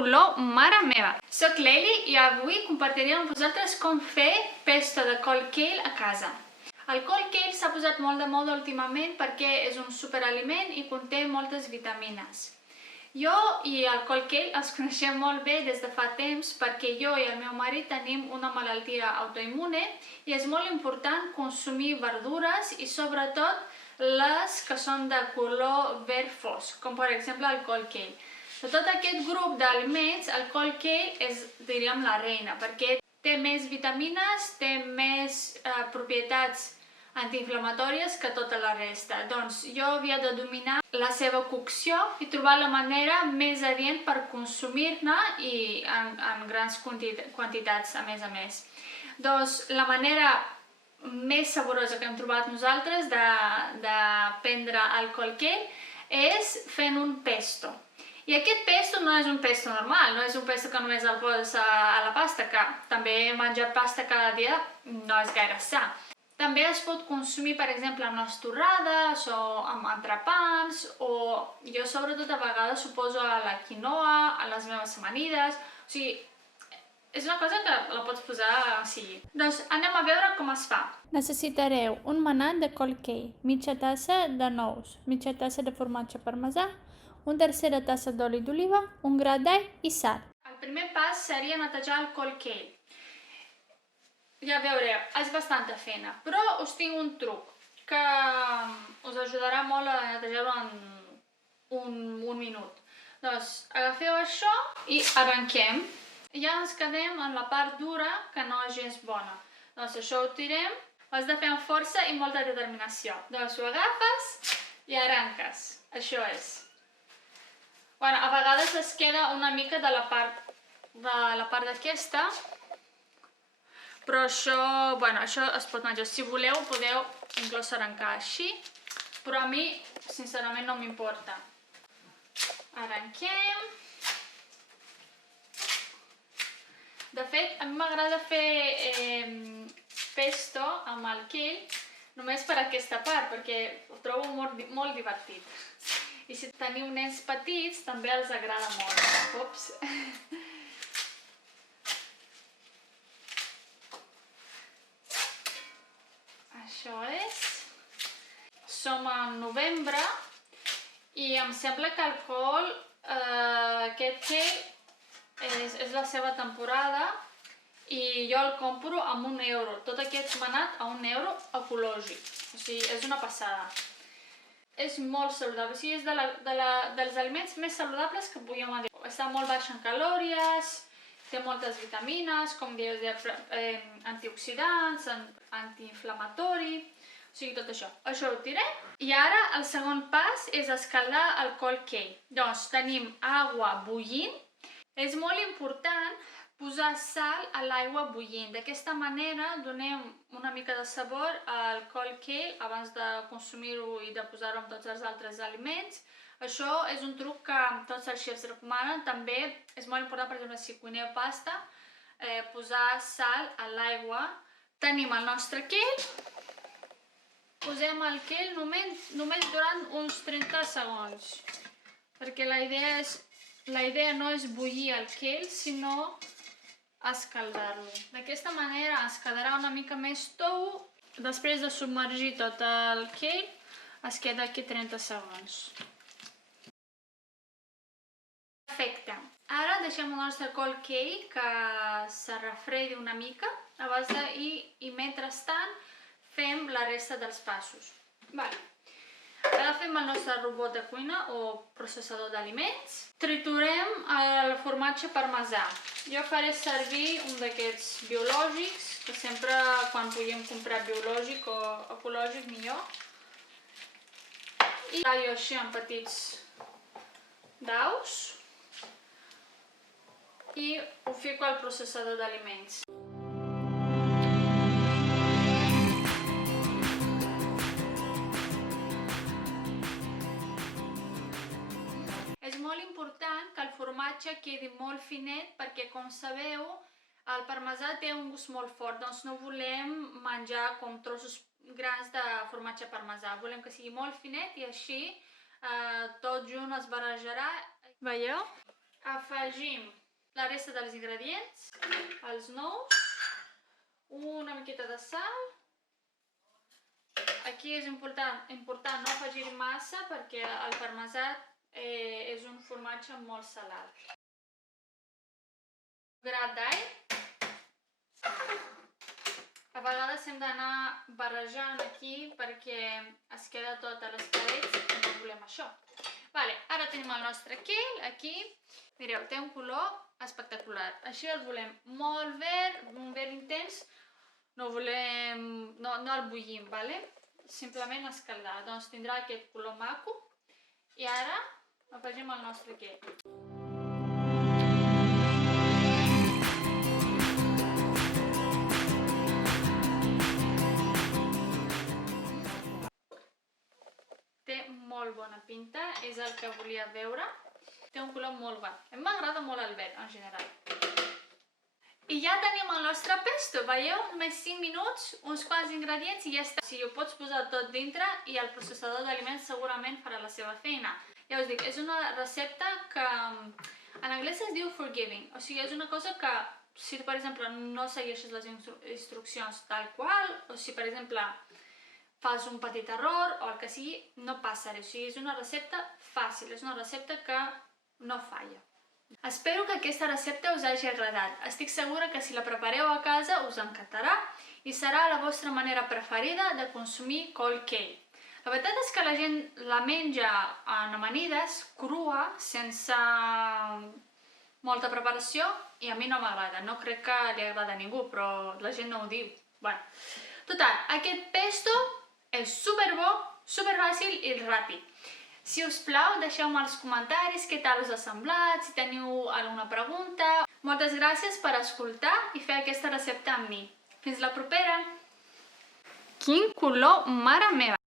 olor, mare meva! Soc l'Eli i avui compartiré amb vosaltres com fer pesto de col kale a casa. El col kale s'ha posat molt de moda últimament perquè és un superaliment i conté moltes vitamines. Jo i el col kale els coneixem molt bé des de fa temps perquè jo i el meu marit tenim una malaltia autoimmune i és molt important consumir verdures i sobretot les que són de color verd fosc, com per exemple el col kale. De tot aquest grup d'aliments, el col kale és, diríem, la reina, perquè té més vitamines, té més propietats antiinflamatòries que tota la resta. Doncs jo havia de dominar la seva cocció i trobar la manera més adient per consumir-ne i en grans quantitats, a més. Doncs la manera més saborosa que hem trobat nosaltres de prendre el col kale és fent un pesto. I aquest pesto no és un pesto normal, no és un pesto que només el poses a la pasta, que també menjar pasta cada dia no és gaire sa. També es pot consumir, per exemple, amb les torrades o amb entrepans, o jo sobretot a vegades ho poso a la quinoa, a les meves amanides, o sigui, és una cosa que la pots posar així. Doncs anem a veure com es fa. Necessitareu un manat de col kale, mitja tassa de nous, mitja tassa de formatge parmesà, una tercera tassa d'oli d'oliva, un gra d'all i sal. El primer pas seria netejar el col kale. Ja veureu, és bastanta feina, però us tinc un truc que us ajudarà molt a netejar-ho en un minut. Doncs agafeu això i arrenquem. Ja ens quedem en la part dura, que no és gens bona. Doncs això ho tirem, ho has de fer amb força i molta determinació. Doncs ho agafes i arrenques. Això és. Bueno, a vegades es queda una mica de la part d'aquesta, però això es pot menjar. Si voleu, podeu inclús arrencar així, però a mi, sincerament, no m'importa. Arrenquem. De fet, a mi m'agrada fer pesto amb el kale només per aquesta part, perquè ho trobo molt divertit. I si teniu nens petits, també els agrada molt. Ups! Això és. Som en novembre i em sembla que el col, aquest kale, és la seva temporada i jo el compro amb €1. Tot aquest manat a €1 ecològic. O sigui, és una passada. És molt saludable, o sigui, és dels aliments més saludables que podíem dir. Està molt baix en calòries, té moltes vitamines, com dius, antioxidants, antiinflamatori, o sigui, tot això. Això ho tirem. I ara el segon pas és escaldar el col kale. Doncs tenim aigua bullint. És molt important posar sal a l'aigua bullint. D'aquesta manera donem una mica de sabor al col kale abans de consumir-ho i de posar-ho amb tots els altres aliments. Això és un truc que tots els xefs recomanen. També és molt important, per exemple, si cuineu pasta, posar sal a l'aigua. Tenim el nostre kale. Posem el kale només durant uns 30 segons. Perquè la idea no és bullir el kale, sinó escaldar-lo. D'aquesta manera es quedarà una mica més tou. Després de submergir tot el kale, es queda aquí 30 segons. Perfecte. Ara deixem el nostre col kale que se refredi una mica i mentrestant fem la resta dels passos. Agafem el nostre robot de cuina o processador d'aliments. Triturem el formatge parmesà. Jo faré servir un d'aquests biològics, que sempre quan puguem comprar biològic o ecològic millor. I tallo així en petits daus i ho fico al processador d'aliments. És molt important que el formatge quedi molt finet perquè, com sabeu, el parmesà té un gust molt fort, doncs no volem menjar com trossos grans de formatge parmesà. Volem que sigui molt finet i així tot junt es barrejarà. Veieu? Afegim la resta dels ingredients, els nous, una miqueta de sal. Aquí és important no afegir massa perquè el parmesà és un formatge molt salat. Gra d'all. A vegades hem d'anar barrejant aquí perquè es queda tot a les parets i no volem això. Vale, ara tenim el nostre kale aquí. Mireu, té un color espectacular. Així el volem molt verd, un verd intens. No el bullim, vale? Simplement escaldar. Doncs tindrà aquest color maco. I ara afegim el nostre kale. Té molt bona pinta, és el que volia veure. Té un color molt verd. A mi m'agrada molt el verd, en general. I ja tenim el nostre pesto, veieu? Només 5 minuts, uns quants ingredients i ja està. O sigui, ho pots posar tot dintre i el processador d'aliments segurament farà la seva feina. Ja us dic, és una recepta que en anglès es diu forgiving. O sigui, és una cosa que si tu, per exemple, no segueixes les instruccions tal qual, o si, per exemple, fas un petit error o el que sigui, no passa res. O sigui, és una recepta fàcil, és una recepta que no falla. Espero que aquesta recepta us hagi agradat. Estic segura que si la prepareu a casa us encantarà i serà la vostra manera preferida de consumir cold kale. La veritat és que la gent la menja en amanides, crua, sense molta preparació, i a mi no m'agrada. No crec que li agrada a ningú, però la gent no ho diu. Bueno, total, aquest pesto és superbo, superfàcil i ràpid. Si us plau, deixeu-me als comentaris què tal us ha semblat, si teniu alguna pregunta. Moltes gràcies per escoltar i fer aquesta recepta amb mi. Fins la propera! Quin color, mare meva!